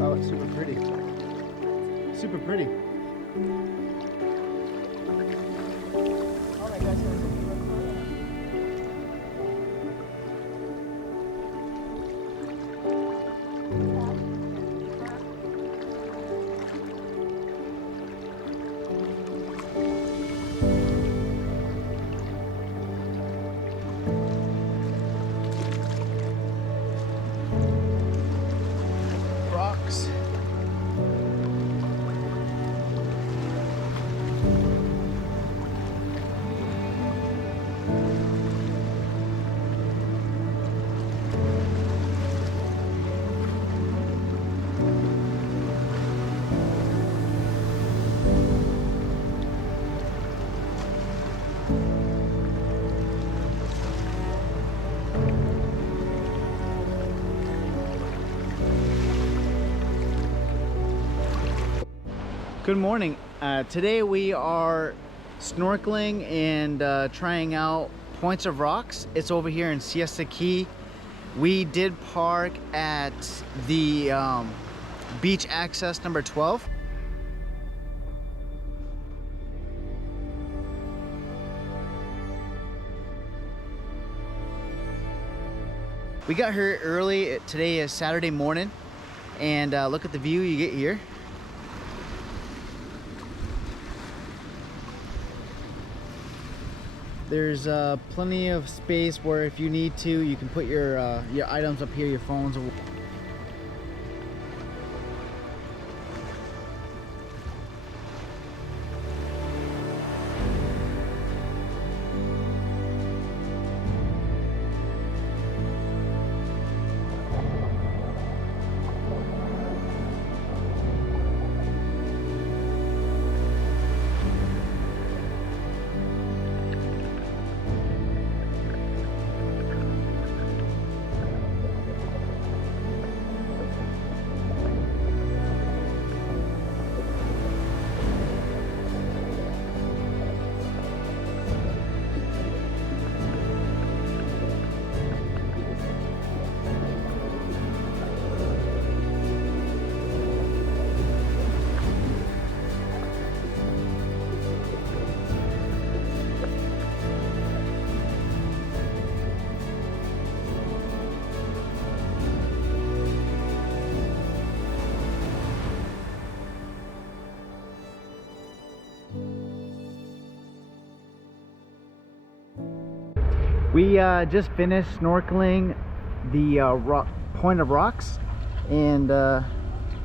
Oh, it's super pretty. Super pretty. Oh my gosh, Rocks. Good morning. Today we are snorkeling and trying out points of rocks. It's over here in Siesta Key. We did park at the beach access number 12. We got here early. Today is Saturday morning, and look at the view you get here. There's plenty of space where if you need to, you can put your items up here, your phones. We just finished snorkeling the Point of Rocks, and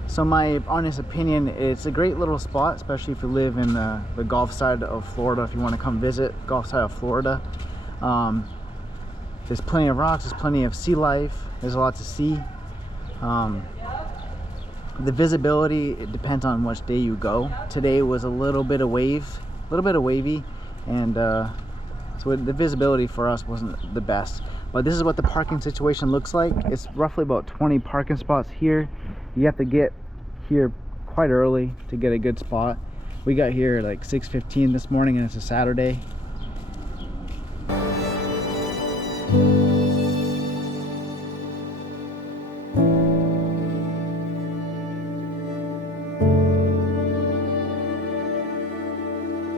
so my honest opinion, it's a great little spot, especially if you live in the Gulf side of Florida. If you want to come visit Gulf side of Florida, there's plenty of rocks, there's plenty of sea life, there's a lot to see. The visibility, it depends on which day you go. Today was a little bit wavy, and so the visibility for us wasn't the best. But this is what the parking situation looks like. It's roughly about 20 parking spots here. You have to get here quite early to get a good spot. We got here like 6:15 this morning, and it's a Saturday.